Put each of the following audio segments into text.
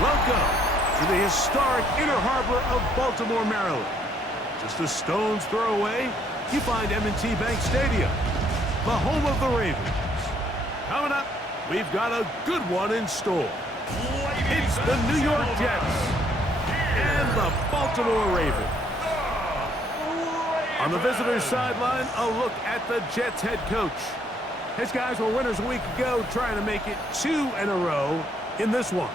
Welcome to the historic Inner Harbor of Baltimore, Maryland. Just a stone's throw away, you find M&T Bank Stadium, the home of the Ravens. Coming up, we've got a good one in store. It's the New York Jets and the Baltimore Ravens. On the visitors' sideline, a look at the Jets head coach. His guys were winners a week ago, trying to make it 2 in a row in this one.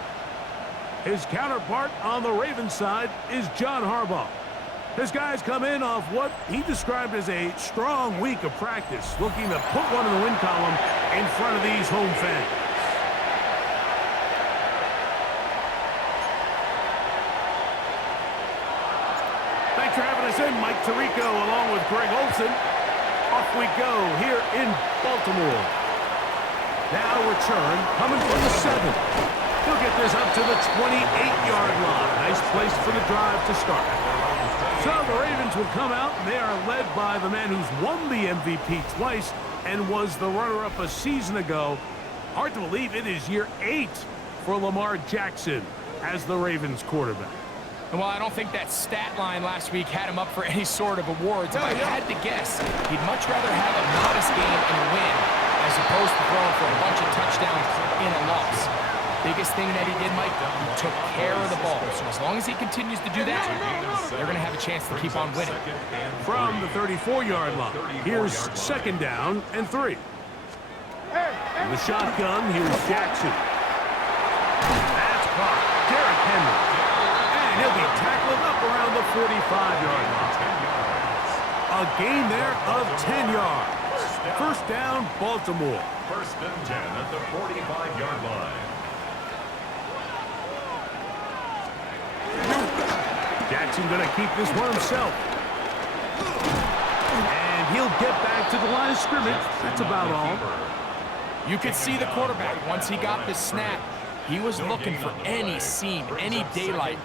His counterpart on the Ravens side is John Harbaugh. His guys come in off what he described as a strong week of practice, looking to put one in the win column in front of these home fans. Thanks for having us in, Mike Tirico, along with Greg Olson. Off we go here in Baltimore. Now return coming from the 7. He'll get this up to the 28-yard line. Nice place for the drive to start. So the Ravens will come out, and they are led by the man who's won the MVP twice and was the runner-up a season ago. Hard to believe it is year 8 for Lamar Jackson as the Ravens quarterback. Well, I don't think that stat line last week had him up for any sort of awards. If I had to guess, he'd much rather have a modest game and win as opposed to throwing for a bunch of touchdowns in a loss. Biggest thing that he did, Mike, he took care of the ball. So as long as he continues to do that, they're going to have a chance to keep on winning. From the 34-yard line, here's 2nd down and 3. In the shotgun, here's Jackson. That's caught. Derrick Henry. And he'll be tackled up around the 45-yard line. A gain there of 10 yards. 1st down, Baltimore. 1st and 10 at the 45-yard line. Jackson going to keep this one himself. And he'll get back to the line of scrimmage. That's about all. You could see the quarterback, once he got the snap, he was looking for any seam, any daylight,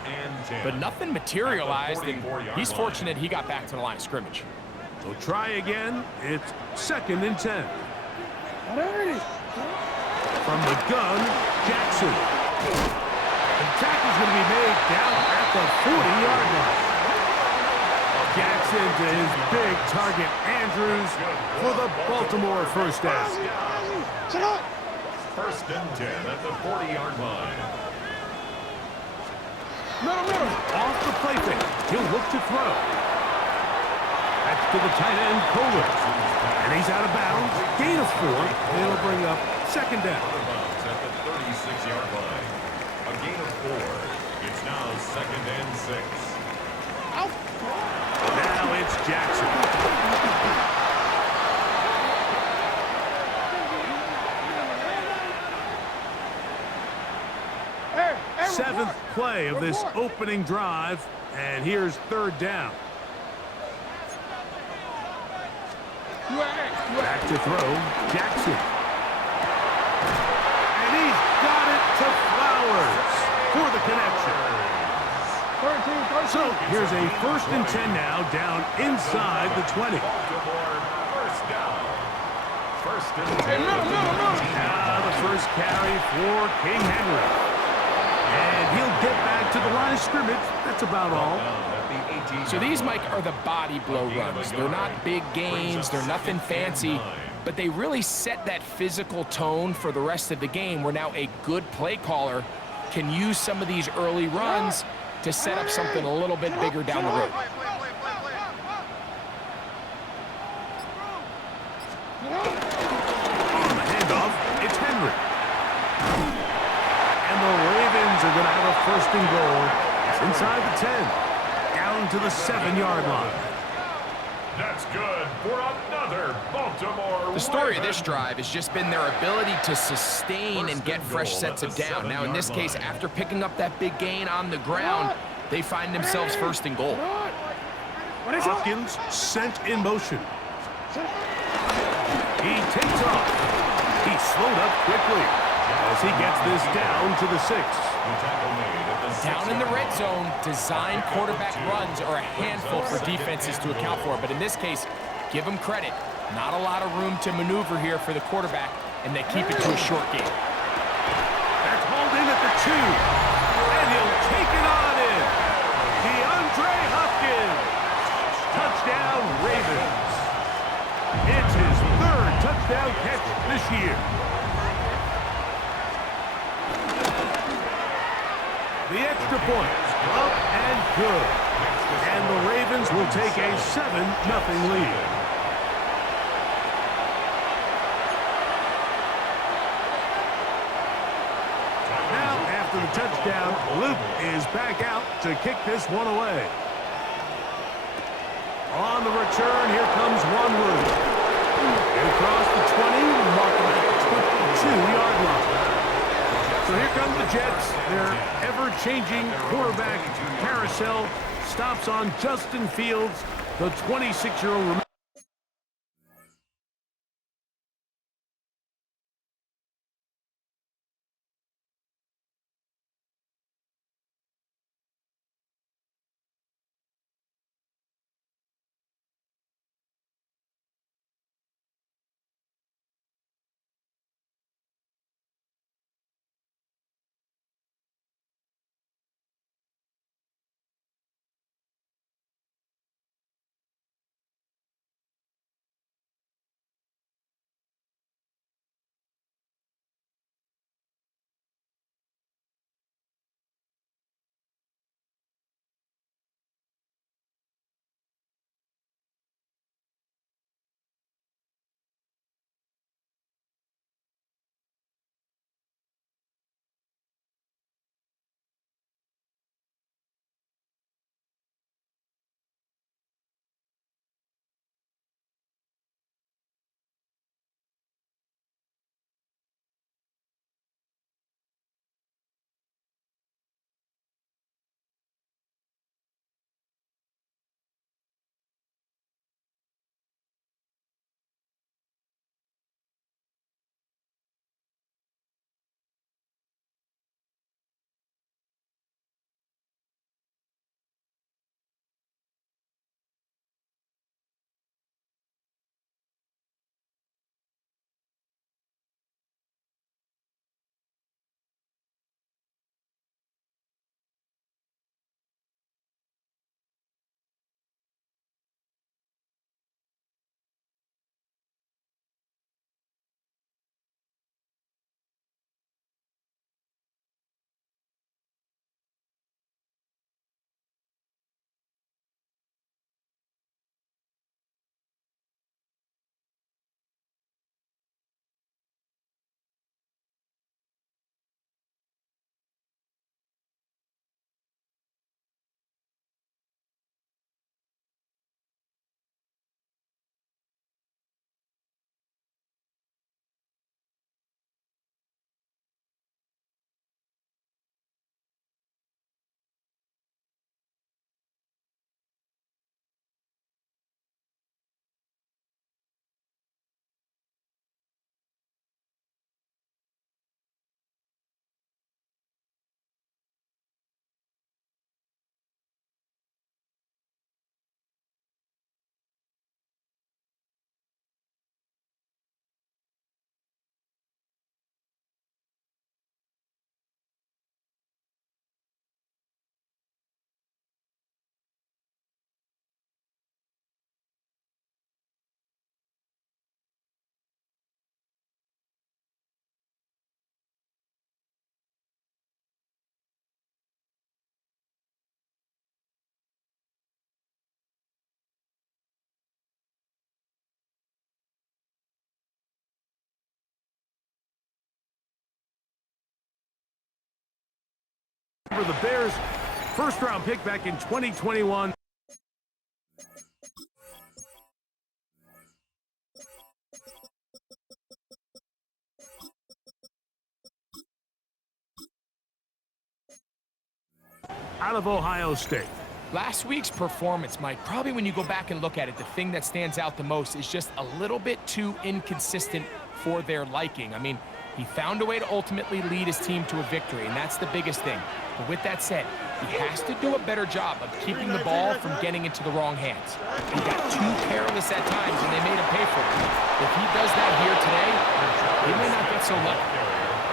but nothing materialized, and he's fortunate he got back to the line of scrimmage. So try again. It's 2nd and 10. From the gun, Jackson. The tackle's going to be made down at the 40-yard line. Jackson to his big target, Andrews, for the Baltimore 1st down. 1st and 10 at the 40-yard line. Off the play fake. He'll look to throw. That's to the tight end, Kohler. And he's out of bounds. Gain of 4. It'll bring up second down. Out of bounds at the 36-yard line. A gain of 4. It's now second and 6. Now it's Jackson. Seventh play of this opening drive, and here's third down. Back to throw, Jackson. And he's got it to Flowers for the connection. So here's a 1st and 10 now, down inside the 20. Baltimore first down. First and 10. Now the first carry for King Henry. And he'll get back to the line of scrimmage. That's about all. So these, Mike, are the body blow runs. They're not big gains. They're nothing fancy. But they really set that physical tone for the rest of the game where now a good play caller can use some of these early runs to set up something a little bit bigger down the road. On the handoff, it's Henry. And the Ravens are going to have a 1st and goal inside the 10, down to the 7-yard line. That's good for another Baltimore. The story of this drive has just been their ability to sustain and get fresh sets of down. Now, in this case, after picking up that big gain on the ground, they find themselves 1st and goal. Hopkins sent in motion. He takes off. He slowed up quickly as he gets this down to the 6. Down in the red zone, design quarterback runs are a handful for defenses to account for. But in this case, give them credit. Not a lot of room to maneuver here for the quarterback, and they keep it to a short game. That's hauled in at the 2. And he'll take it on in. DeAndre Hopkins. Touchdown, Ravens. It's his 3rd touchdown catch this year. The extra point, up and good. And the Ravens will take a 7-0 lead. Now, after the touchdown, Luke is back out to kick this one away. On the return, here comes Wanwu. Across the 20, marking at the 22-yard line. So here come the Jets. Their ever-changing quarterback carousel stops on Justin Fields, the 26-year-old. For the Bears, first-round pick back in 2021. Out of Ohio State. Last week's performance, Mike, probably when you go back and look at it, the thing that stands out the most is just a little bit too inconsistent for their liking. I mean, he found a way to ultimately lead his team to a victory, and that's the biggest thing. But with that said, he has to do a better job of keeping the ball from getting into the wrong hands. He got too careless at times, and they made him pay for it. If he does that here today, he may not get so lucky.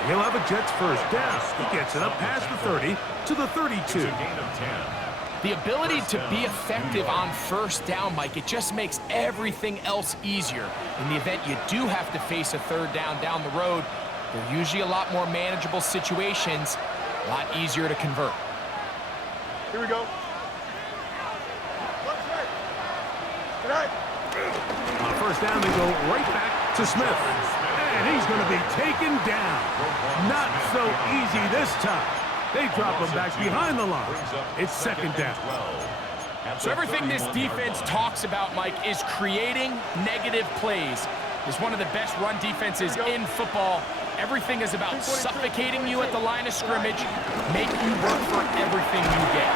He'll have a Jets first down. He gets it up past the 30 to the 32. The ability to be effective on first down, Mike, it just makes everything else easier. In the event you do have to face a third down the road, they're usually a lot more manageable situations, a lot easier to convert. Here we go. On first down, they go right back to Smith. And he's going to be taken down. Not so easy this time. They drop him back behind the line. It's second down. So everything this defense talks about, Mike, is creating negative plays. It's one of the best run defenses in football. Everything is about suffocating you at the line of scrimmage, make you work for everything you get.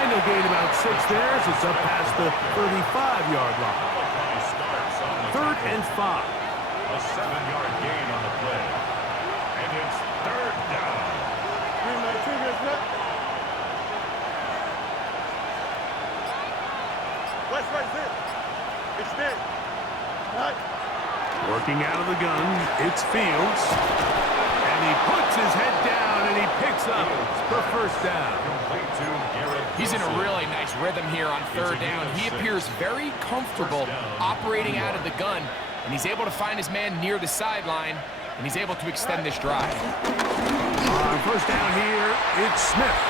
And they'll gain about 6 there as it's up past the 35-yard line. 3rd and 5. A 7-yard gain on the play. And it's 3rd down. It's dead. Right. Working out of the gun, it's Fields. And he puts his head down and he picks up the first down. He's in a really nice rhythm here on 3rd down. He appears very comfortable operating out of the gun, and he's able to find his man near the sideline, and he's able to extend this drive. On first down here, it's Smith.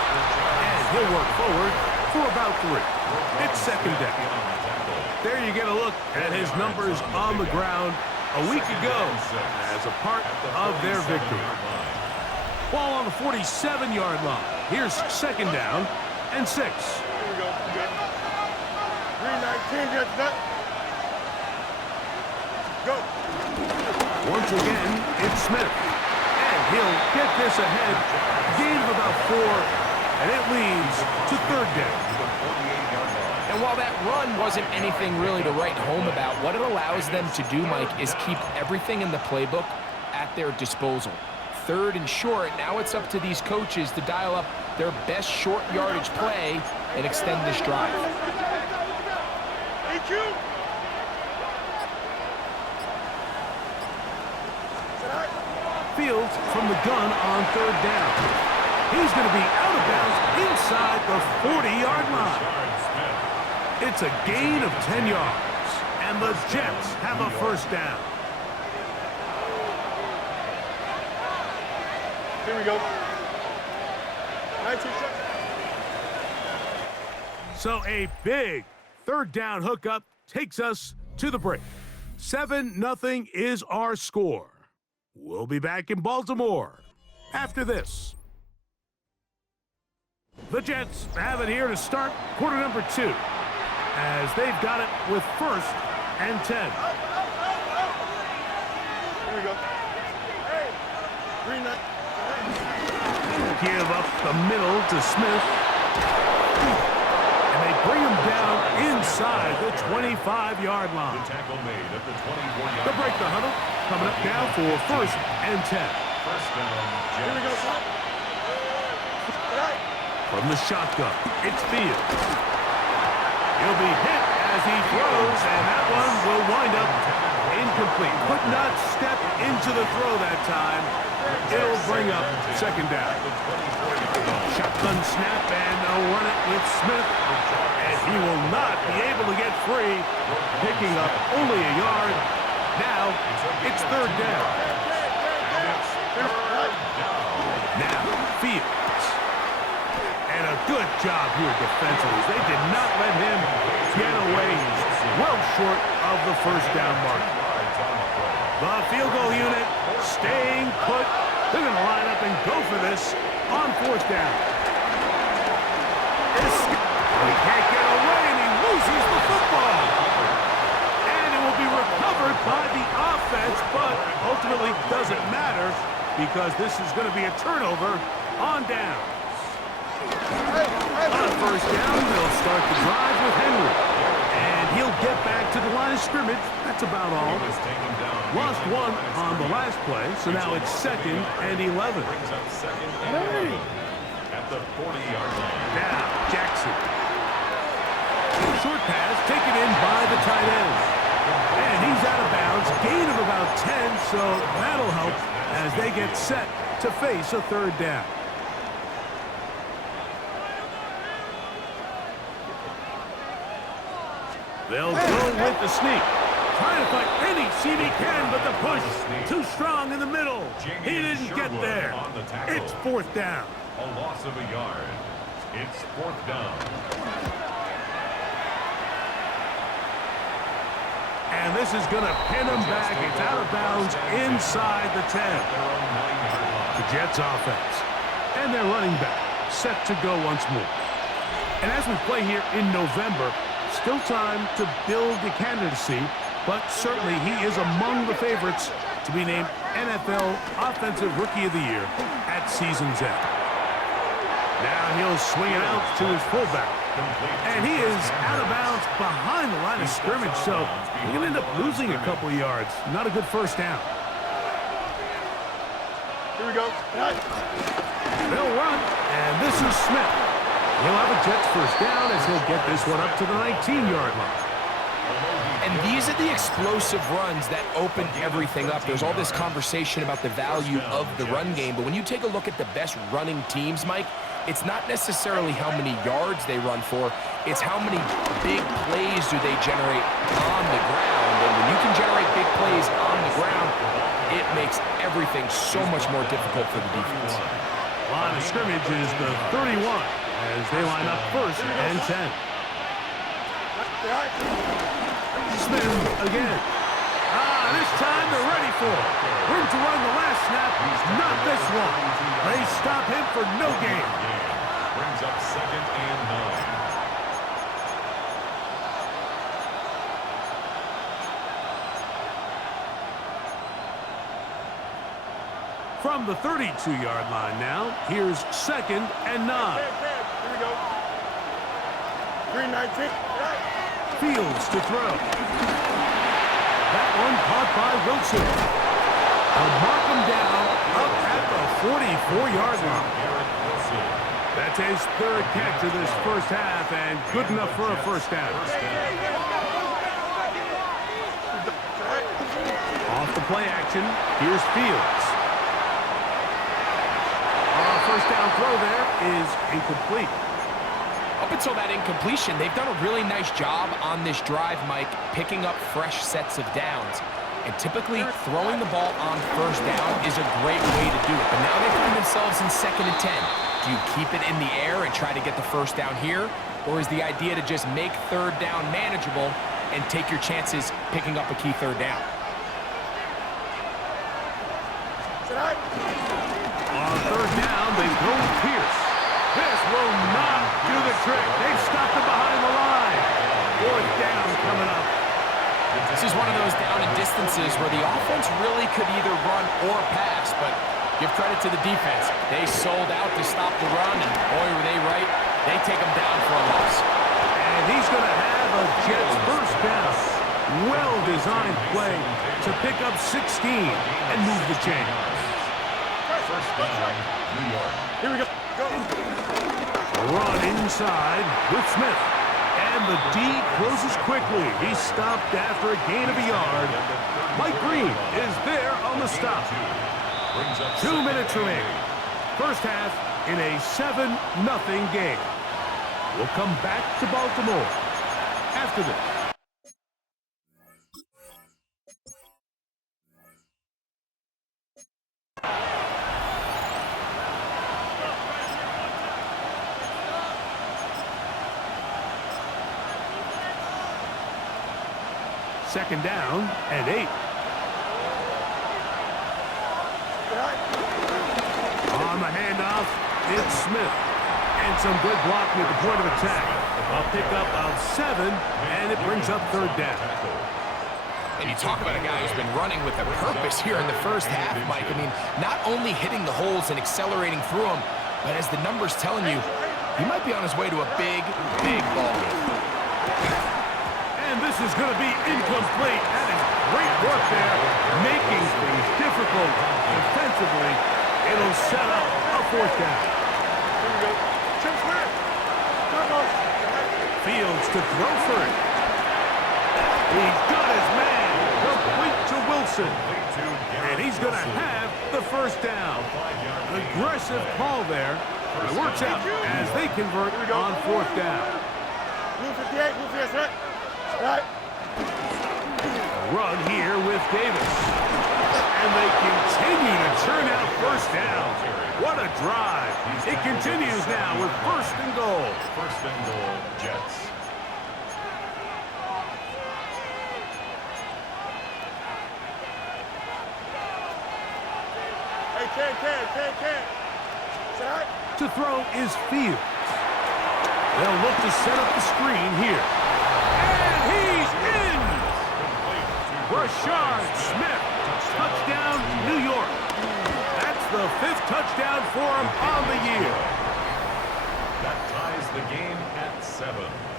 And he'll work forward for about 3. It's second down. There you get a look at his numbers on the ground a week ago as a part of their victory. Ball on the 47-yard line. Here's second down and 6. Here we go. 319 gets that. Go. Once again, it's Smith. And he'll get this ahead. Gain of about 4. And it leads to 3rd down. And while that run wasn't anything really to write home about, what it allows them to do, Mike, is keep everything in the playbook at their disposal. 3rd and short, now it's up to these coaches to dial up their best short yardage play and extend this drive. Fields from the gun on 3rd down. He's going to be out of bounds inside the 40-yard line. It's a gain of 10 yards, and the Jets have a first down. Here we go. 19 shots. So a big 3rd down hookup takes us to the break. 7-0 is our score. We'll be back in Baltimore after this. The Jets have it here to start quarter number 2. As they've got it with 1st and 10. Here we go. Hey, 3-9. Give up the middle to Smith. And they bring him down inside the 25-yard line. The tackle made at the 24-yard They'll break the huddle. Coming up now for 1st and 10. First down, Jets. Here we go, son. From the shotgun, it's Fields. He'll be hit as he throws, and that one will wind up incomplete. Could not step into the throw that time. It'll bring up second down. Shotgun snap, and they'll run it with Smith. And he will not be able to get free, picking up only a yard. Now, it's 3rd down. Now, Fields. And a good job here defensively. They did not let him get away well short of the first down mark. The field goal unit staying put. They're going to line up and go for this on 4th down. He can't get away, and he loses the football. And it will be recovered by the offense, but ultimately doesn't matter because this is going to be a turnover on down. On a first down, they'll start the drive with Henry. And he'll get back to the line of scrimmage. That's about all. Lost one on the last play, so now it's 2nd and 11. Brings up 2nd and 11 at the 40-yard line. Now, Jackson. Short pass taken in by the tight end. And he's out of bounds. Gain of about 10, so that'll help as they get set to face a 3rd down. They'll go with the sneak. Trying to find any seam he can, but the push too strong in the middle. He didn't get there. It's 4th down. A loss of a yard. It's 4th down. And this is going to pin him back. It's out of bounds inside the 10. The Jets offense. And their running back set to go once more. And as we play here in November, still time to build the candidacy, but certainly he is among the favorites to be named NFL Offensive Rookie of the Year at season's end. Now he'll swing it out to his fullback. And he is out of bounds behind the line of scrimmage, so he can end up losing a couple of yards. Not a good first down. Here we go. They'll run, and this is Smith. He'll have a Jets first down as he'll get this one up to the 19-yard line. And these are the explosive runs that open everything up. There's all this conversation about the value of the run game, but when you take a look at the best running teams, Mike, it's not necessarily how many yards they run for, it's how many big plays do they generate on the ground. And when you can generate big plays on the ground, it makes everything so much more difficult for the defense. Line of scrimmage is the 31 as they line up 1st and 10. Smith again. This time they're ready for it. Room to run the last snap. Not this one. They stop him for no gain. Brings up 2nd and 9. From the 32-yard line now, here's 2nd and 9. Here we go. 319. Fields to throw. That one caught by Wilson. They'll mark him down up at the 44-yard line. That's his 3rd catch of this first half, and good enough for a first down. Off the play action, here's Fields. First down throw there is incomplete. Up until that incompletion, they've done a really nice job on this drive, Mike, picking up fresh sets of downs. And typically, throwing the ball on first down is a great way to do it. But now they find themselves in 2nd and 10. Do you keep it in the air and try to get the first down here? Or is the idea to just make 3rd down manageable and take your chances picking up a key 3rd down? On 3rd down, they go with Pierce. This will not do the trick. They've stopped him behind the line. 4th down coming up. This is one of those down and distances where the offense really could either run or pass, but give credit to the defense. They sold out to stop the run, and boy, were they right. They take him down for a loss. And he's going to have a Jets first down. Well-designed play to pick up 16 and move the chains. First down, New York. Here we go. Run inside with Smith. And the D closes quickly. He stopped after a gain of a yard. Mike Green is there on the stop. 2 minutes remaining. First half in a 7-0 game. We'll come back to Baltimore after this. Second down and 8. On the handoff, it's Smith. And some good blocking at the point of attack. A pickup of 7, and it brings up third down. And you talk about a guy who's been running with a purpose here in the first half, Mike. I mean, not only hitting the holes and accelerating through them, but as the numbers telling you, he might be on his way to a big, big ball game. And this is going to be incomplete. That is great work there, making things difficult defensively. It'll set up a fourth down. Here we go. Chip square. Fields to throw for it. He's got his man. Complete to Wilson. And he's going to have the first down. Aggressive call there. It works out as they convert on fourth down. Blue 58, blue 58, right? A run here with Davis. And they continue to churn out first down. What a drive. It continues now with first and goal. First and goal, Jets. Hey, can. Set. To throw is Fields. They'll look to set up the screen here. And he's in! Rashard Smith. Touchdown, New York. That's the 5th touchdown for him on the year. That ties the game at 7.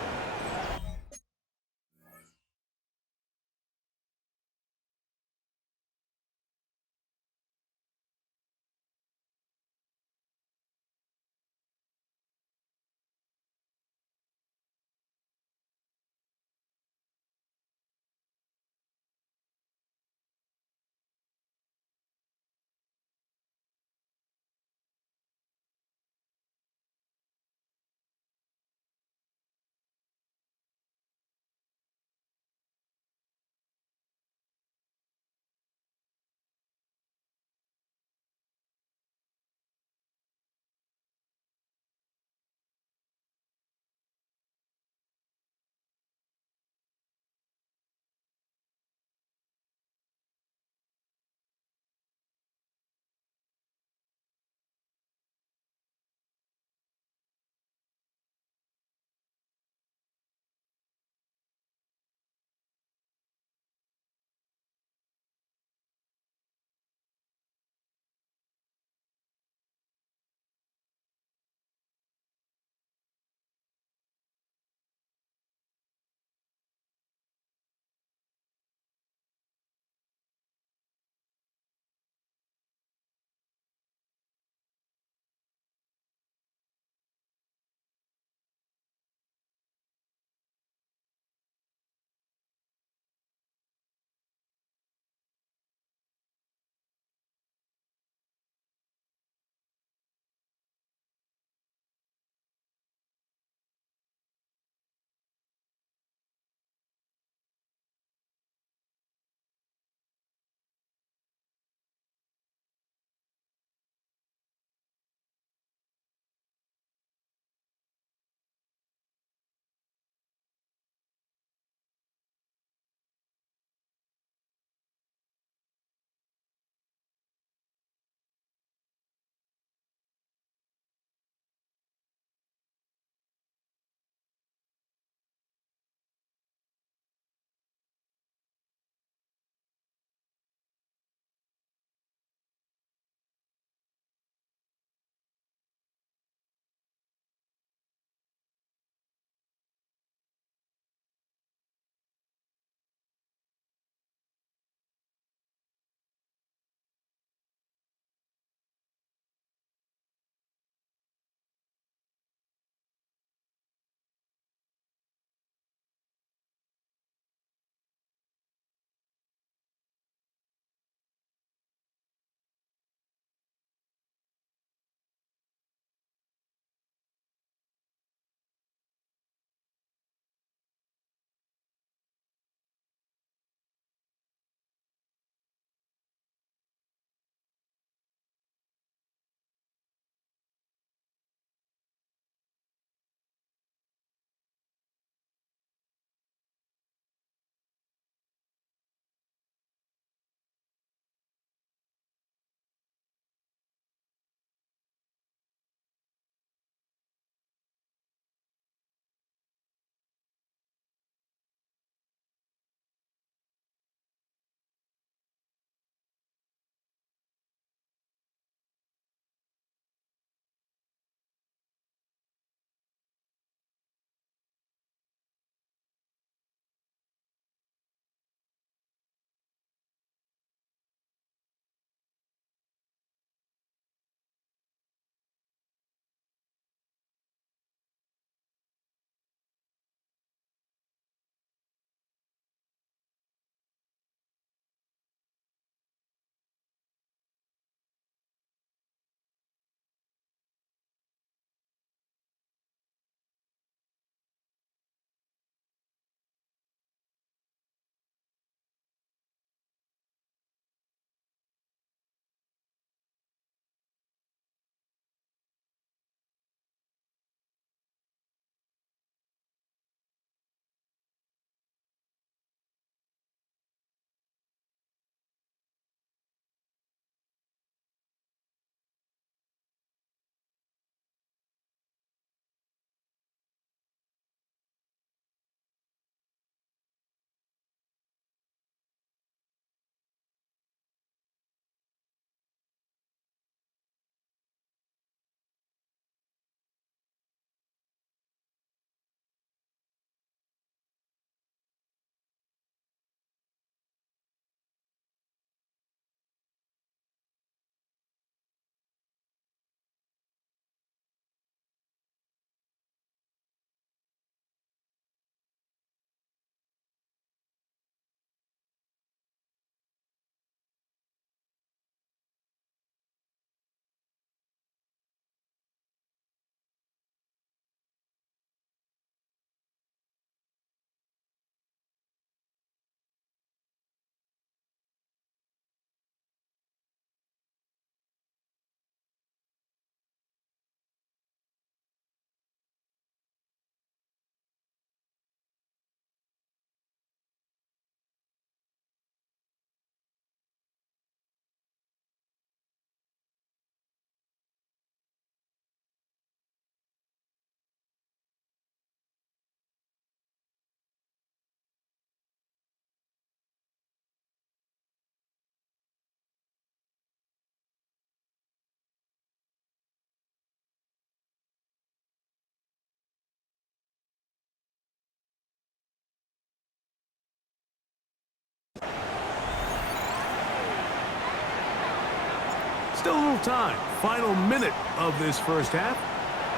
Still a little time. Final minute of this first half.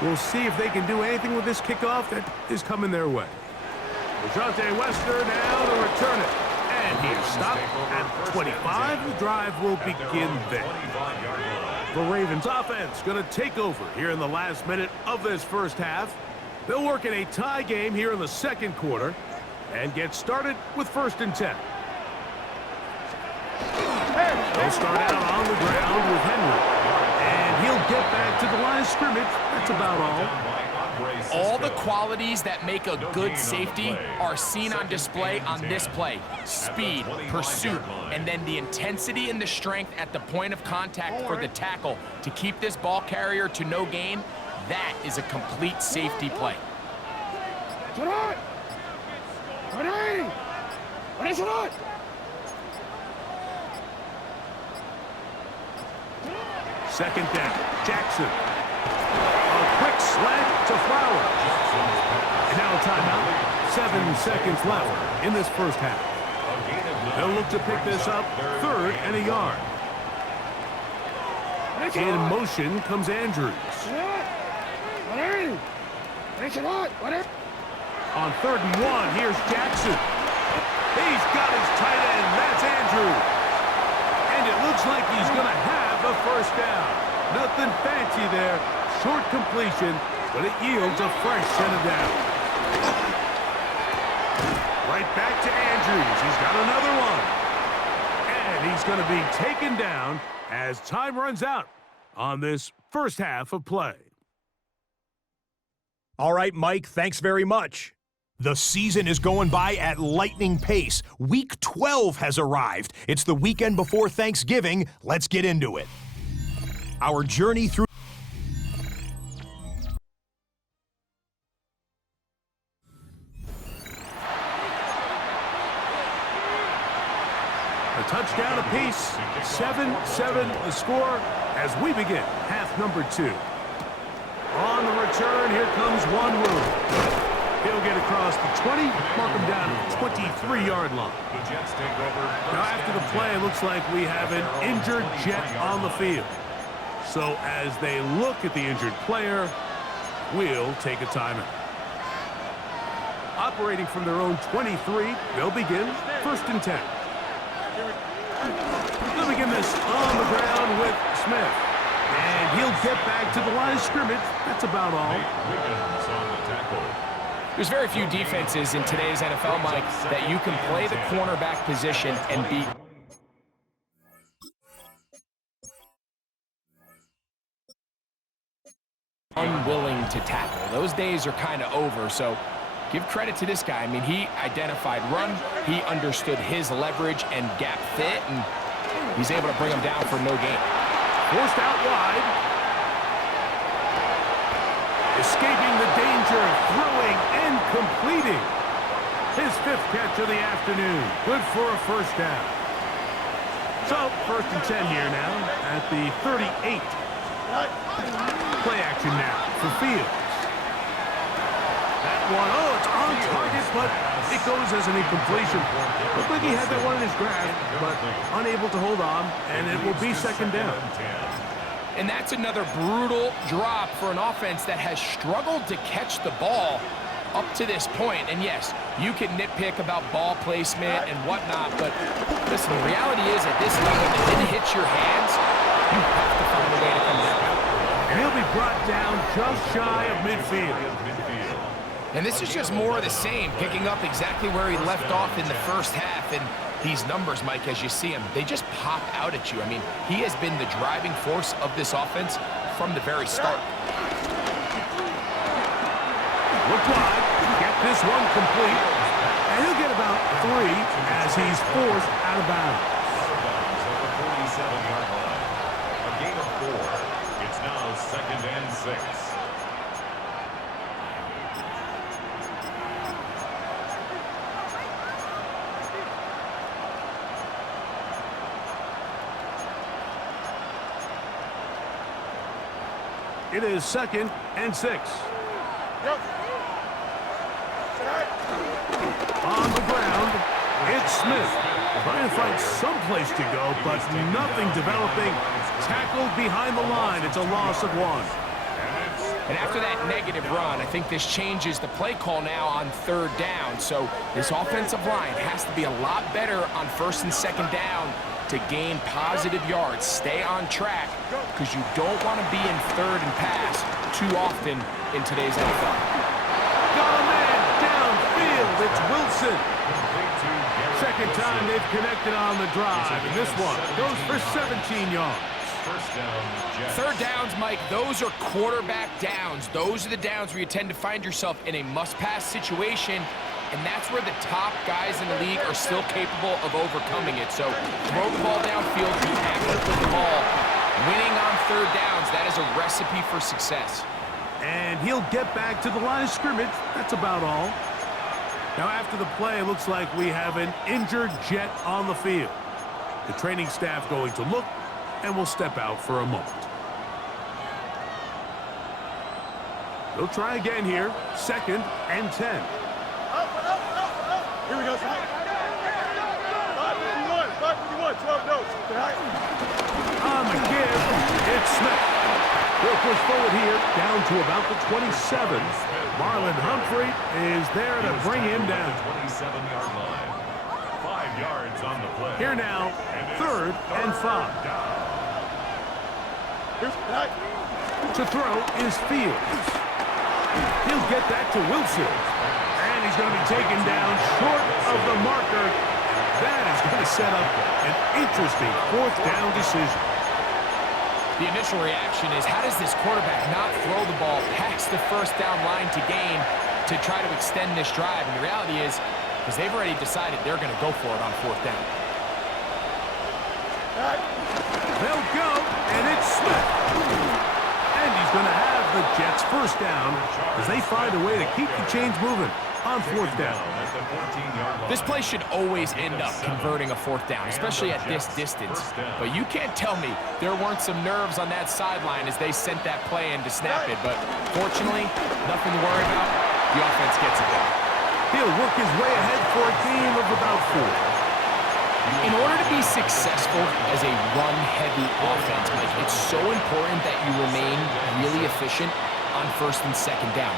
We'll see if they can do anything with this kickoff that is coming their way. Dejounte Wester now to return it. And he's stopped at 25. The drive will begin there. The Ravens offense going to take over here in the last minute of this first half. They'll work in a tie game here in the second quarter and get started with 1st and 10. They'll start out on the ground with Henry. And he'll get back to the line of scrimmage. That's about all. All the qualities that make a good safety are seen on display on this play. Speed, pursuit, and then the intensity and the strength at the point of contact for the tackle to keep this ball carrier to no gain. That is a complete safety play. Second down, Jackson. A quick slant to Flowers. And now a timeout. 7 seconds left in this first half. They'll look to pick this up 3rd and a yard. In motion comes Andrews. On 3rd and 1, here's Jackson. He's got his tight end. That's Andrews. And it looks like he's going to have a first down. Nothing fancy there. Short completion, but it yields a fresh set of down. Right back to Andrews. He's got another one. And he's going to be taken down as time runs out on this first half of play. All right, Mike, thanks very much. The season is going by at lightning pace. Week 12 has arrived. It's the weekend before Thanksgiving. Let's get into it. Our journey through A touchdown apiece, 7-7 the score as we begin half number 2. On the return, here comes Wanwu. He'll get across the 20, mark him down to the 23-yard line. Now after the play, it looks like we have an injured Jet on the field. So as they look at the injured player, we'll take a timeout. Operating from their own 23, they'll begin 1st and 10. They'll begin this on the ground with Smith. And he'll get back to the line of scrimmage. That's about all. There's very few defenses in today's NFL, Mike, that you can play the cornerback position and be unwilling to tackle. Those days are kind of over, so give credit to this guy. I mean, he identified run, he understood his leverage and gap fit, and he's able to bring him down for no gain. Forced out wide. Escaping the danger, throwing and completing. His 5th catch of the afternoon. Good for a first down. So, 1st and 10 here now at the 38. Play action now for Fields. That one, oh, it's on target, but it goes as an incompletion. Looked like he had that one in his grasp, but unable to hold on, and it will be 2nd down. And that's another brutal drop for an offense that has struggled to catch the ball up to this point. And yes, you can nitpick about ball placement and whatnot, but listen, the reality is at this level, if it hits your hands, you have to find a way to come down. And he'll be brought down just shy of midfield. And this is just more of the same, picking up exactly where he left off in the first half. And these numbers, Mike, as you see him, they just pop out at you. I mean, he has been the driving force of this offense from the very start. Look wide, get this one complete, and he'll get about 3 as he's forced out of bounds. At the 47-yard line. A gain of 4. It's now 2nd and 6. It is 2nd and 6. On the ground, it's Smith. Trying to find some place to go, but nothing developing. Tackled behind the line. It's a loss of 1. And after that negative run, I think this changes the play call now on 3rd down. So this offensive line has to be a lot better on 1st and 2nd down to gain positive yards. Stay on track because you don't want to be in 3rd and pass too often in today's NFL. Got a man downfield. It's Wilson. Second time they've connected on the drive, and this one goes for 17 yards. First down, Jets. 3rd downs, Mike, those are quarterback downs. Those are the downs where you tend to find yourself in a must-pass situation, and that's where the top guys in the league are still capable of overcoming it. So throw the ball downfield, be accurate with the ball. Winning on 3rd downs, that is a recipe for success. And he'll get back to the line of scrimmage. That's about all. Now after the play, it looks like we have an injured Jet on the field. The training staff going to look, and we'll step out for a moment. They'll try again here. 2nd and 10. Here we go, son. 551, 551, 12 notes. On the give, it's Smith. They'll push forward here, down to about the 27. Marlon Humphrey is there to bring him down. 27-yard line. 5 yards on the play. Here now, 3rd and 5. To throw is Fields. He'll get that to Wilson. And he's going to be taken down short of the marker. That is going to set up an interesting 4th down decision. The initial reaction is, how does this quarterback not throw the ball past the 1st down line to gain to try to extend this drive? And the reality is, because they've already decided they're going to go for it on 4th down. They'll go, and it's Smith. And he's going to have the Jets' 1st down as they find a way to keep the chains moving on 4th down. This play should always end up converting a 4th down, especially at this distance. But you can't tell me there weren't some nerves on that sideline as they sent that play in to snap it. But fortunately, nothing to worry about. The offense gets it done. He'll work his way ahead for a gain of about 4. In order to be successful as a run-heavy offense, Mike, it's so important that you remain really efficient on 1st and 2nd down.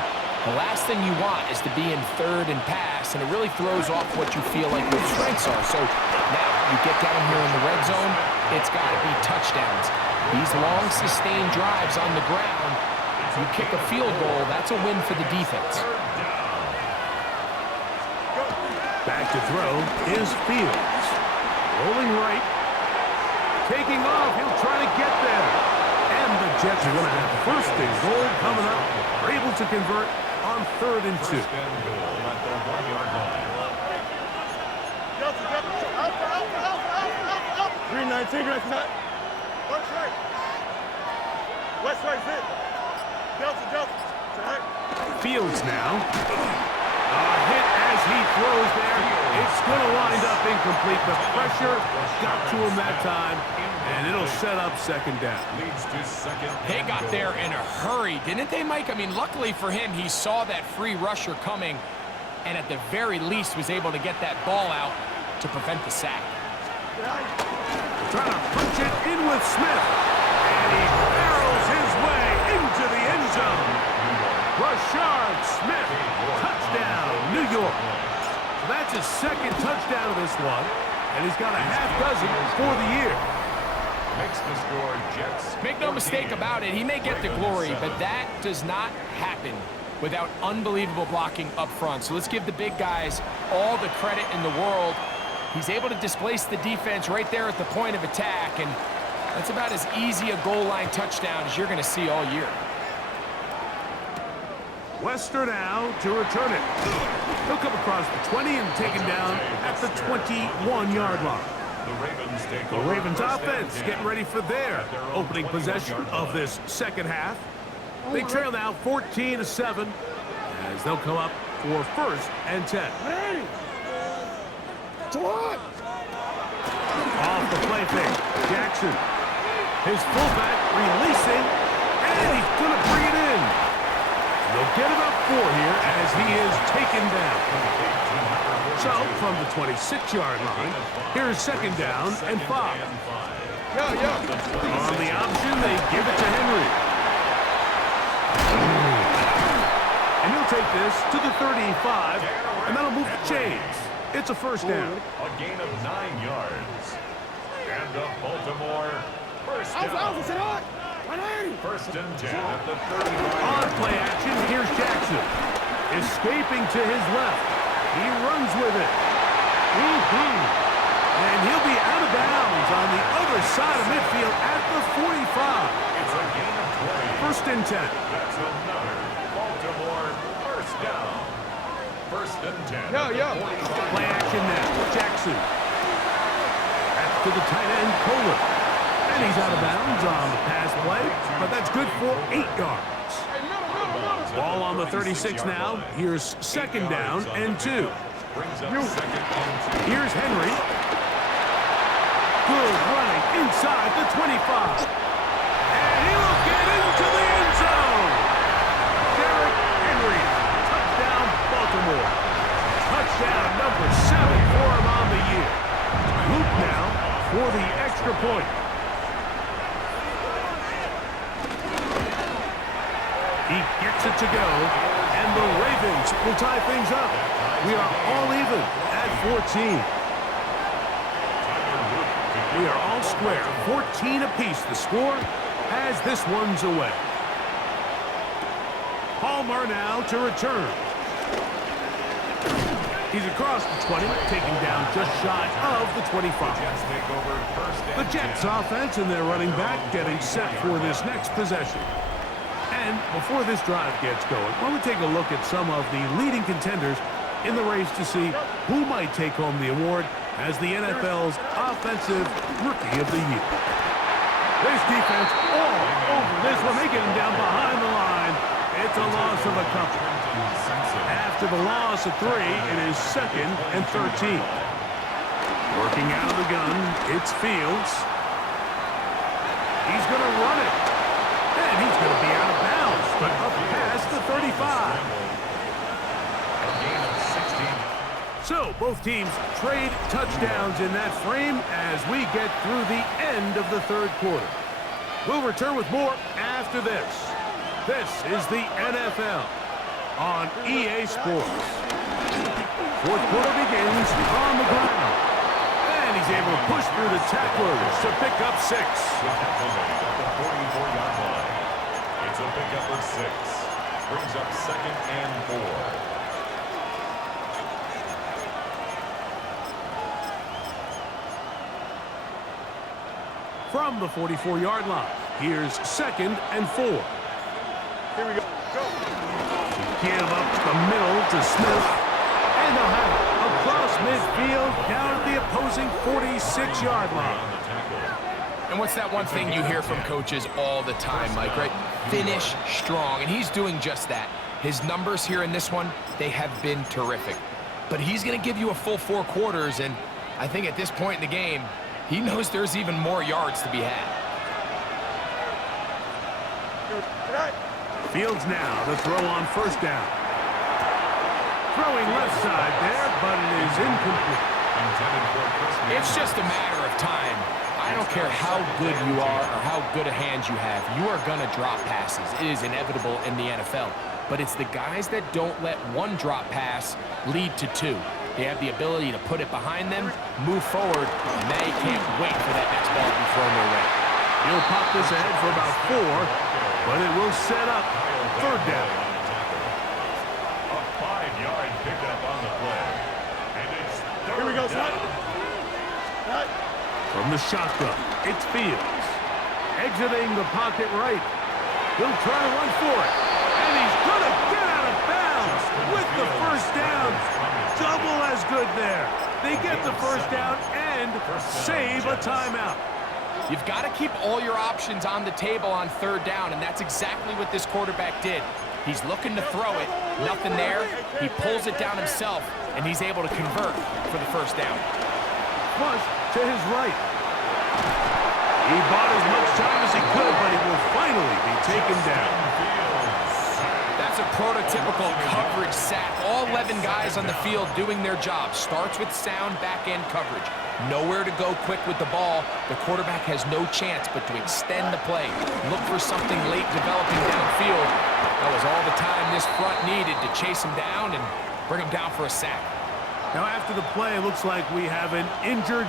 The last thing you want is to be in 3rd and pass, and it really throws off what you feel like your strengths are. So now you get down here in the red zone, it's got to be touchdowns. These long, sustained drives on the ground, if you kick a field goal, that's a win for the defense. Back to throw is Fields. Rolling right. Taking off. He'll try to get there. And the Jets are going to have 1st and goal coming up. They're able to convert on 3rd and 2. 319, right side. West right. West right, fit. Delta. Fields now. A hit as he throws there. It's going to wind up incomplete. The pressure got to him that time, and it'll set up 2nd down. They got there in a hurry, didn't they, Mike? I mean, luckily for him, he saw that free rusher coming, and at the very least was able to get that ball out to prevent the sack. Trying to punch it in with Smith, and he barrels his way into the end zone. Rashard Smith, touchdown, New York. So that's his 2nd touchdown of this one, and he's got a half dozen for the year. Makes the score Jets. Make no mistake about it, he may get the glory, but that does not happen without unbelievable blocking up front. So let's give the big guys all the credit in the world. He's able to displace the defense right there at the point of attack, and that's about as easy a goal line touchdown as you're going to see all year. Wester now to return it. He'll come across the 20 and taken down at the 21-yard line. The Ravens offense getting ready for their opening possession of this 2nd half. They trail now 14-7 as they'll come up for 1st and 10. Off the play fake, Jackson. His fullback releasing, and he's going to bring it in. They'll get about 4 here as he is taken down. So, from the 26-yard line, here's 2nd down and 5. On the option, they give it to Henry. And he'll take this to the 35, and that'll move the chains. It's a first down. A gain of 9 yards. And the Baltimore first down. First and 10 at the 35. On play action, here's Jackson. Escaping to his left. He runs with it. And he'll be out of bounds on the other side of midfield at the 45. It's a gain of 20. First and 10. That's another Baltimore first down. First and 10. Play action now. Jackson. That's to the tight end, Kohler. And he's out of bounds on the pass play, but that's good for 8 yards. Ball on the 36 now. Here's second down and 2. Here's Henry. Good running inside the 25. And he will get into the end zone. Derrick Henry. Touchdown, Baltimore. Touchdown number 7 for him on the year. Luke now for the extra point. He gets it to go, and the Ravens will tie things up. We are all even at 14. We are all square, 14 apiece. The score as this one's away. Palmer now to return. He's across the 20, taking down just shy of the 25. The Jets offense and their running back getting set for this next possession. And before this drive gets going, why don't we take a look at some of the leading contenders in the race to see who might take home the award as the NFL's Offensive Rookie of the Year. This defense all over this one. They get him down behind the line. It's a loss of a couple. After the loss of 3, it is second and 13. Working out of the gun, it's Fields. He's going to run it. And he's going to be out of bounds, but up past the 35. So both teams trade touchdowns in that frame as we get through the end of the third quarter. We'll return with more after this. This is the NFL on EA Sports. Fourth quarter begins on the ground. And he's able to push through the tacklers to pick up 6. It's a pickup of 6. Brings up second and 4. From the 44-yard line, here's second and 4. Here we go. Give up the middle to Smith. And they'll have it across midfield down at the opposing 46-yard line. And what's that one thing you hear from coaches all the time, Mike, right? Finish strong, and he's doing just that. His numbers here in this one, they have been terrific. But he's going to give you a full 4 quarters, and I think at this point in the game, he knows there's even more yards to be had. Fields now to throw on first down. Throwing left side there, but it is incomplete. It's just a matter of time. I don't care how good you are or how good a hand you have. You are going to drop passes. It is inevitable in the NFL. But it's the guys that don't let one drop pass lead to 2. They have the ability to put it behind them, move forward, and they can't wait for that next ball to be thrown their way. He'll pop this ahead for about 4, but it will set up third down. A 5-yard pickup on the play. And it's third. Here we go, son. From the shotgun, it's Fields. Exiting the pocket right. He'll try to run for it. And he's going to get out of bounds with the first down. Double as good there. They get the first down and save a timeout. You've got to keep all your options on the table on third down, and that's exactly what this quarterback did. He's looking to throw it, nothing there. He pulls it down himself, and he's able to convert for the first down. Flush to his right. He bought as much time as he could, but he will finally be taken down. That Here's a prototypical coverage sack. All 11 guys on the field doing their job. Starts with sound back-end coverage. Nowhere to go quick with the ball. The quarterback has no chance but to extend the play. Look for something late developing downfield. That was all the time this front needed to chase him down and bring him down for a sack. Now after the play, it looks like we have an injured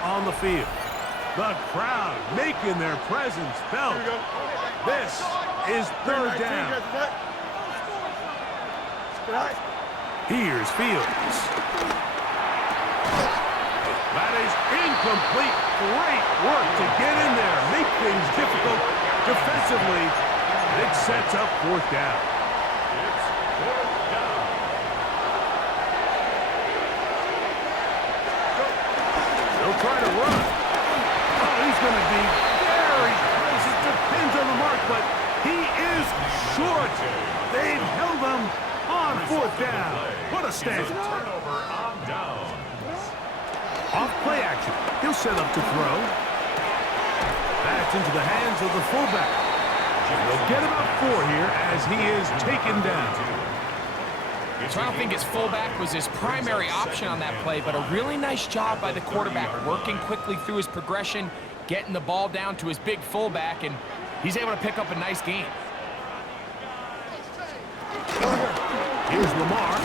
on the field. The crowd making their presence felt. This is third down. Here's Fields. That is incomplete. Great work to get in there, make things difficult defensively. It sets up fourth down. It's fourth down. They'll try to run. Oh, he's going to be very close. It depends on the mark, but he is short. They've held him on fourth down. What a stand. Turnover on down. Off play action. He'll set up to throw. That's into the hands of the fullback. They'll get about 4 here as he is taken down. So I don't think his fullback was his primary option on that play, but a really nice job by the quarterback working quickly through his progression, getting the ball down to his big fullback, and he's able to pick up a nice gain. Here's Lamar.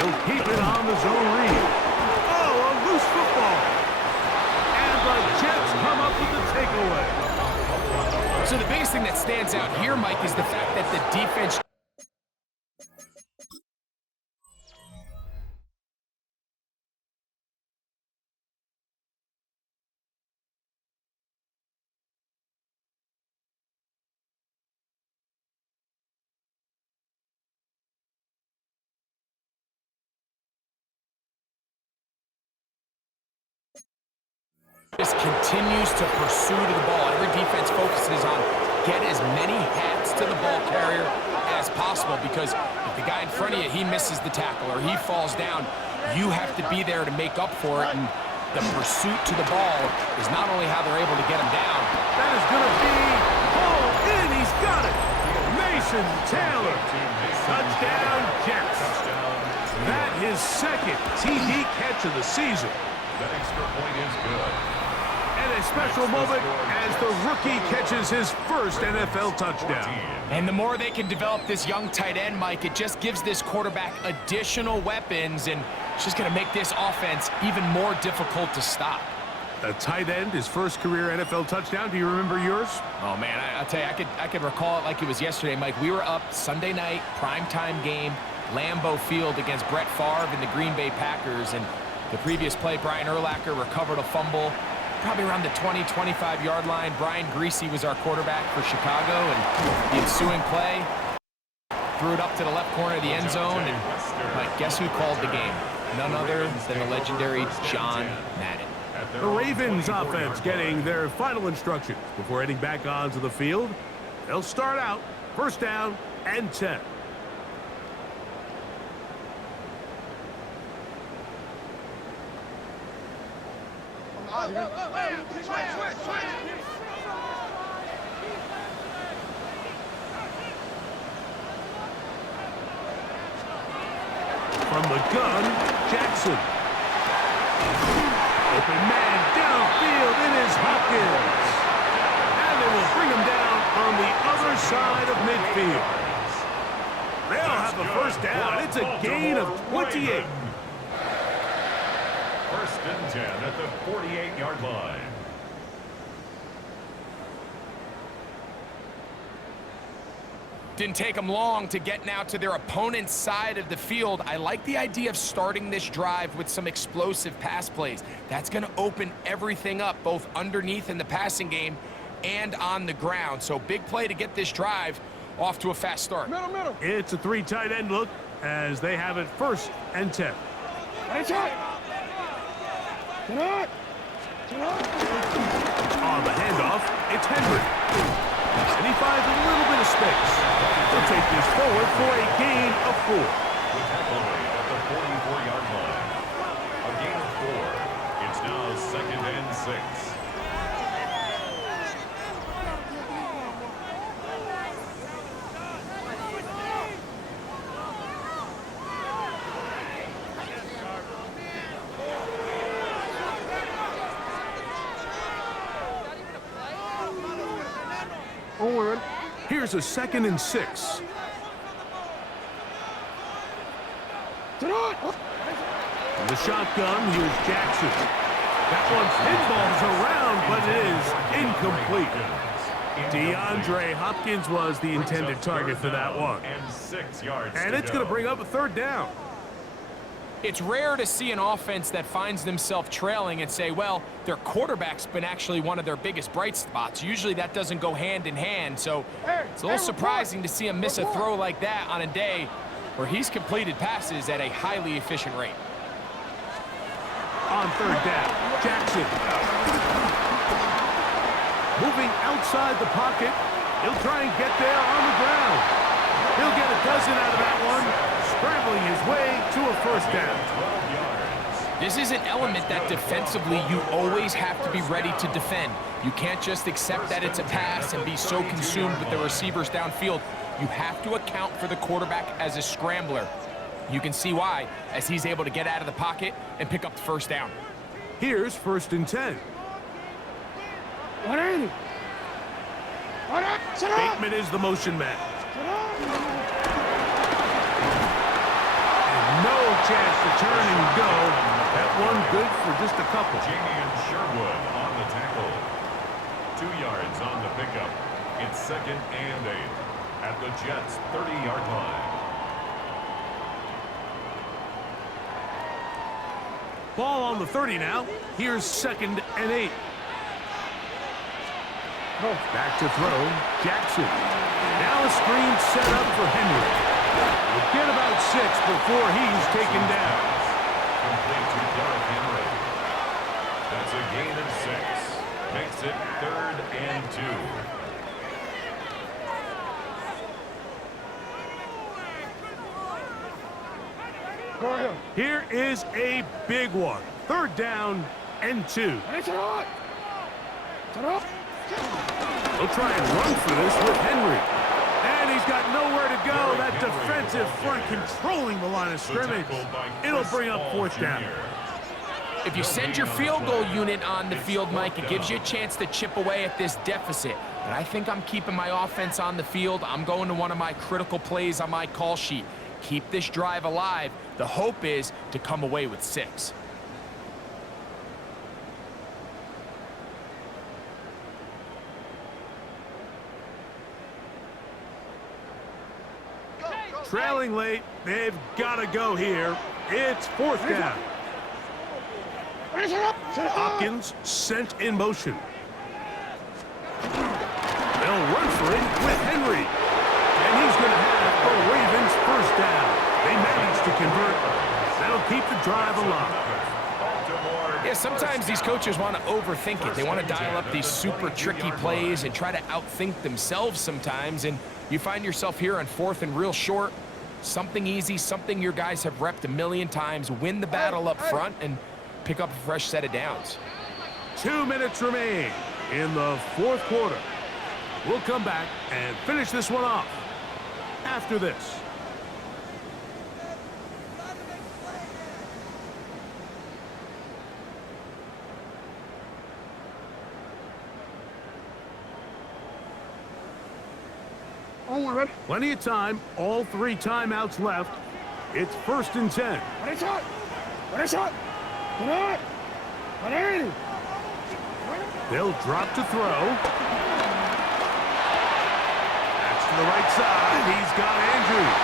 He'll keep it on the zone read. Oh, a loose football. And the Jets come up with the takeaway. So the biggest thing that stands out here, Mike, is the fact that the defense just continues to pursue to the ball. Every defense focuses on get as many hats to the ball carrier as possible, because if the guy in front of you, he misses the tackle or he falls down, you have to be there to make up for it. And the pursuit to the ball is not only how they're able to get him down. That is going to be hauled in. He's got it. Mason Taylor. Touchdown, Jets. That his second TD catch of the season. That extra point is good. And a special moment as the rookie catches his first NFL touchdown. And the more they can develop this young tight end, Mike, it just gives this quarterback additional weapons, and it's just going to make this offense even more difficult to stop. A tight end, his first career NFL touchdown. Do you remember yours? Oh, man, I'll tell you, I could recall it like it was yesterday, Mike. We were up Sunday night, primetime game, Lambeau Field against Brett Favre and the Green Bay Packers, and the previous play, Brian Urlacher recovered a fumble probably around the 20, 25-yard line. Brian Greasy was our quarterback for Chicago, and the ensuing play threw it up to the left corner of the end zone, and Mike, guess who called the game? None other than the legendary John Madden. The Ravens offense getting their final instructions before heading back onto the field. They'll start out first down and 10. From the gun, Jackson. Open man downfield, it is Hopkins. And they will bring him down on the other side of midfield. They'll have the first down. It's a gain of 28. First and 10 at the 48-yard line. Didn't take them long to get now to their opponent's side of the field. I like the idea of starting this drive with some explosive pass plays. That's going to open everything up, both underneath in the passing game and on the ground. So big play to get this drive off to a fast start. Middle. It's a 3 tight end look as they have it first and 10. Get out. On the handoff, it's Henry. And he finds a little bit of space. He'll take this forward for a gain of 4. With tackle made at the 44-yard line. A gain of 4. It's now second and 6. Here's a 2nd and 6. From the shotgun, here's Jackson. That one pinballs around, but it is incomplete. DeAndre Hopkins was the intended target for that one. And 6 yards. And it's going to bring up a 3rd down. It's rare to see an offense that finds themselves trailing and say, well, their quarterback's been actually one of their biggest bright spots. Usually that doesn't go hand in hand, so it's a little surprising to see him miss a throw like that on a day where he's completed passes at a highly efficient rate. On 3rd down, Jackson. Moving outside the pocket. He'll try and get there on the ground. He'll get a dozen out of that one, scrambling his way to a 1st down. This is an element that defensively you always have to be ready to defend. You can't just accept that it's a pass and be so consumed with the receivers downfield. You have to account for the quarterback as a scrambler. You can see why, as he's able to get out of the pocket and pick up the 1st down. Here's 1st and 10. Bateman is the motion man. And no chance to turn and go. That one good for just a couple. Jamie Sherwood on the tackle. 2 yards on the pickup. It's 2nd and 8 at the Jets' 30-yard line. Ball on the 30 now. Here's 2nd and 8. Back to throw, Jackson. Now a screen set up for Henry. We'll get about 6 before he's taken down. Complete to Derrick Henry. That's a gain of 6. Makes it 3rd and 2. Here is a big one. 3rd down and 2. They'll try and run for this with Henry. And he's got nowhere to go. That defensive front controlling the line of scrimmage. It'll bring up 4th down. If you send your field goal unit on the field, Mike, it gives you a chance to chip away at this deficit. But I think I'm keeping my offense on the field. I'm going to one of my critical plays on my call sheet. Keep this drive alive. The hope is to come away with 6. Trailing late, they've got to go here. It's 4th down. Hopkins sent in motion. They'll run for it with Henry. And he's going to have the Ravens 1st down. They managed to convert. That'll keep the drive alive. Yeah, sometimes these coaches want to overthink it. They want to dial up these super tricky plays and try to outthink themselves sometimes. And you find yourself here on 4th and real short. Something easy, something your guys have repped a million times. Win the battle up front and pick up a fresh set of downs. 2 minutes remain in the 4th quarter. We'll come back and finish this one off after this. Plenty of time, all 3 timeouts left. It's 1st and 10. They'll drop to throw. That's to the right side. He's got Andrews.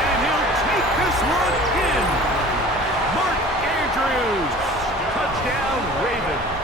And he'll take this one in. Mark Andrews. Touchdown, Ravens.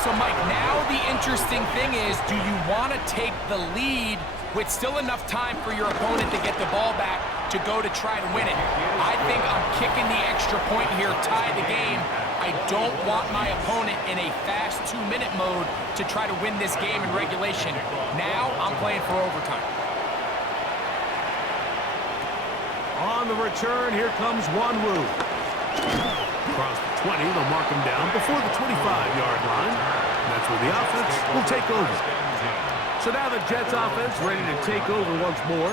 So, Mike, now the interesting thing is, do you want to take the lead with still enough time for your opponent to get the ball back to go to try to win it? I think I'm kicking the extra point here, tie the game. I don't want my opponent in a fast 2-minute mode to try to win this game in regulation. Now I'm playing for overtime. On the return, here comes Wanwu. Across the 20, they'll mark him down before the 25-yard line. And that's where the offense will take over. So now the Jets offense ready to take over once more.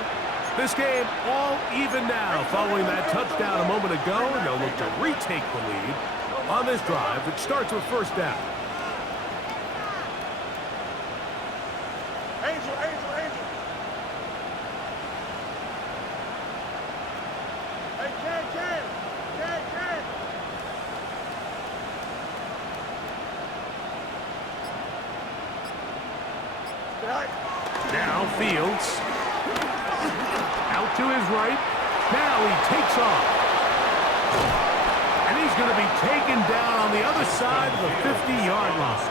This game all even now following that touchdown a moment ago, and they'll look to retake the lead on this drive that starts with first down. Angel. Hey, Ken. Now Fields. Out to his right. Now he takes off. And he's going to be taken down on the other side of the 50-yard line.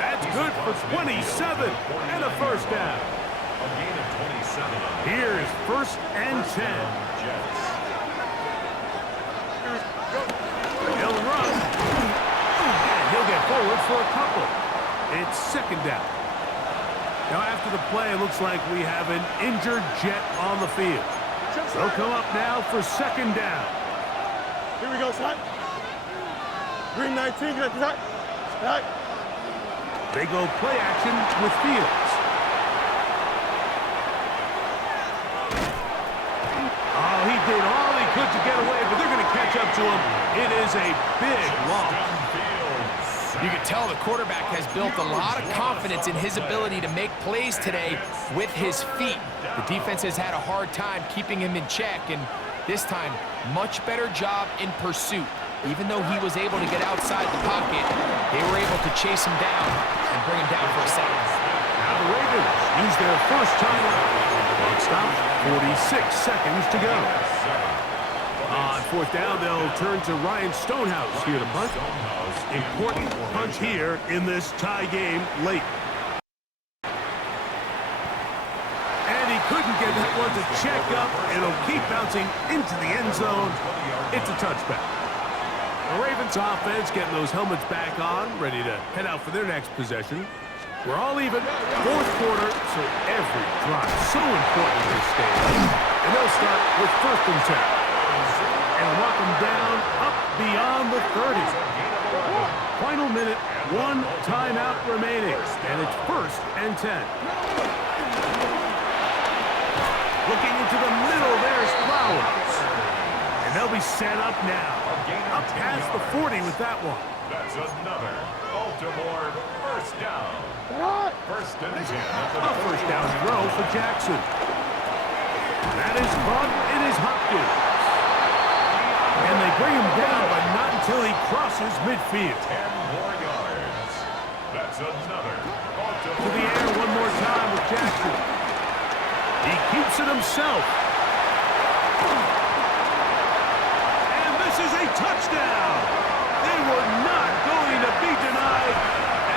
That's good for 27 and a first down. A gain of 27. Here's first and 10. He'll run. And he'll get forward for a couple. It's second down. Now after the play, it looks like we have an injured Jet on the field. They'll come up now for second down. Here we go, son. Green 19, get that. Right. They go play action with Fields. Oh, he did all he could to get away, but they're going to catch up to him. It is a big loss. You can tell the quarterback has built a lot of confidence in his ability to make plays today with his feet. The defense has had a hard time keeping him in check, and this time, much better job in pursuit. Even though he was able to get outside the pocket, they were able to chase him down and bring him down for a sack. Now the Ravens use their first timeout. Clock stops, 46 seconds to go. On fourth down, they'll turn to Ryan Stonehouse here to punt. Important punch here in this tie game late. And he couldn't get that one to check up. It'll keep bouncing into the end zone. It's a touchback. The Ravens offense getting those helmets back on, ready to head out for their next possession. We're all even. Fourth quarter, so every drive so important in this stage. And they'll start with first and 10. And walk them down up beyond the 30. Final minute, one timeout remaining. And it's first and 10. Looking into the middle, there's Flowers. And they'll be set up now. Up past the 40 with that one. That's another Baltimore first down. First and 10. A first down throw for Jackson. That is caught. It is Hopkins. And they bring him down, but not until he crosses midfield. 10 more yards. That's another Baltimore. To the air one more time with Jackson. He keeps it himself. And this is a touchdown. They were not going to be denied,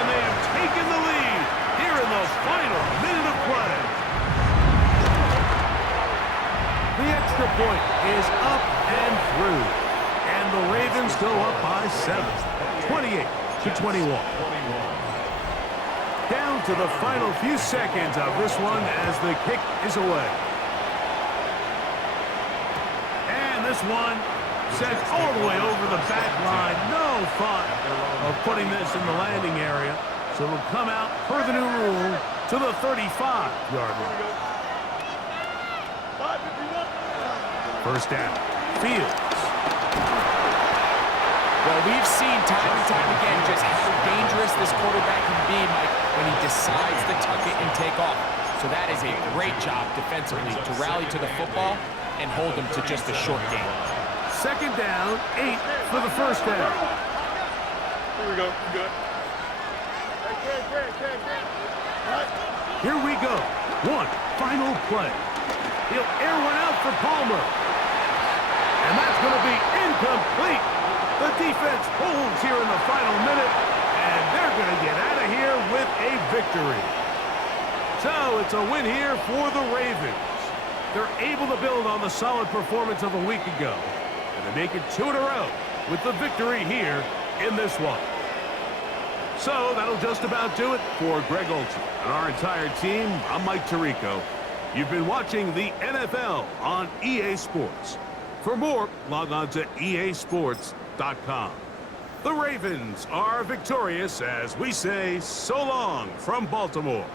and they have taken the lead here in the final minute of play. The extra point is up and through, and the Ravens go up by 7, 28-21. Down to the final few seconds of this one as the kick is away. And this one sent all the way over the back line. No thought of putting this in the landing area. So it'll come out per the new rule to the 35-yard line. First down. Fields. Well, we've seen time and time again just how dangerous this quarterback can be, Mike, when he decides to tuck it and take off. So that is a great job defensively to rally to the football and hold him to just a short game. Second down, 8 for the first down. Here we go. Good. Here we go. One final play. He'll air one out for Palmer. And that's going to be incomplete. The defense holds here in the final minute, And they're going to get out of here with a victory. So it's a win here for the Ravens. They're able to build on the solid performance of a week ago, and they make it 2 in a row with the victory here in this one. So that'll just about do it for Greg Olson and our entire team. I'm Mike Tirico. You've been watching the NFL on EA Sports. For more, log on to easports.com. The Ravens are victorious as we say so long from Baltimore.